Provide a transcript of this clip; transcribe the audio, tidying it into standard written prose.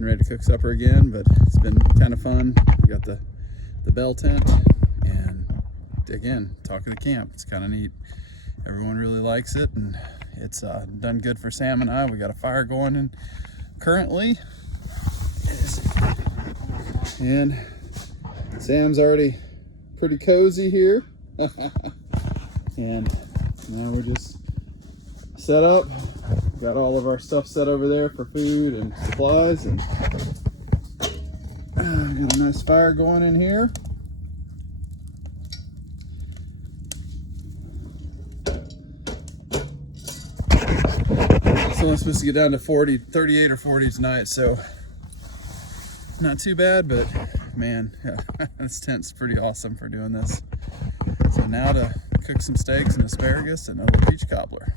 getting ready to cook supper again, but it's been kind of fun. We got the bell tent, and again, talking to camp, it's kind of neat. Everyone really likes it, and it's done good for Sam and I. We got a fire going in currently, and Sam's already pretty cozy here. And now we're just set up. Got all of our stuff set over there for food and supplies, and got a nice fire going in here. It's only supposed to get down to 38 or 40 tonight, so not too bad, but man, yeah, this tent's pretty awesome for doing this. So now to cook some steaks and asparagus and a little peach cobbler.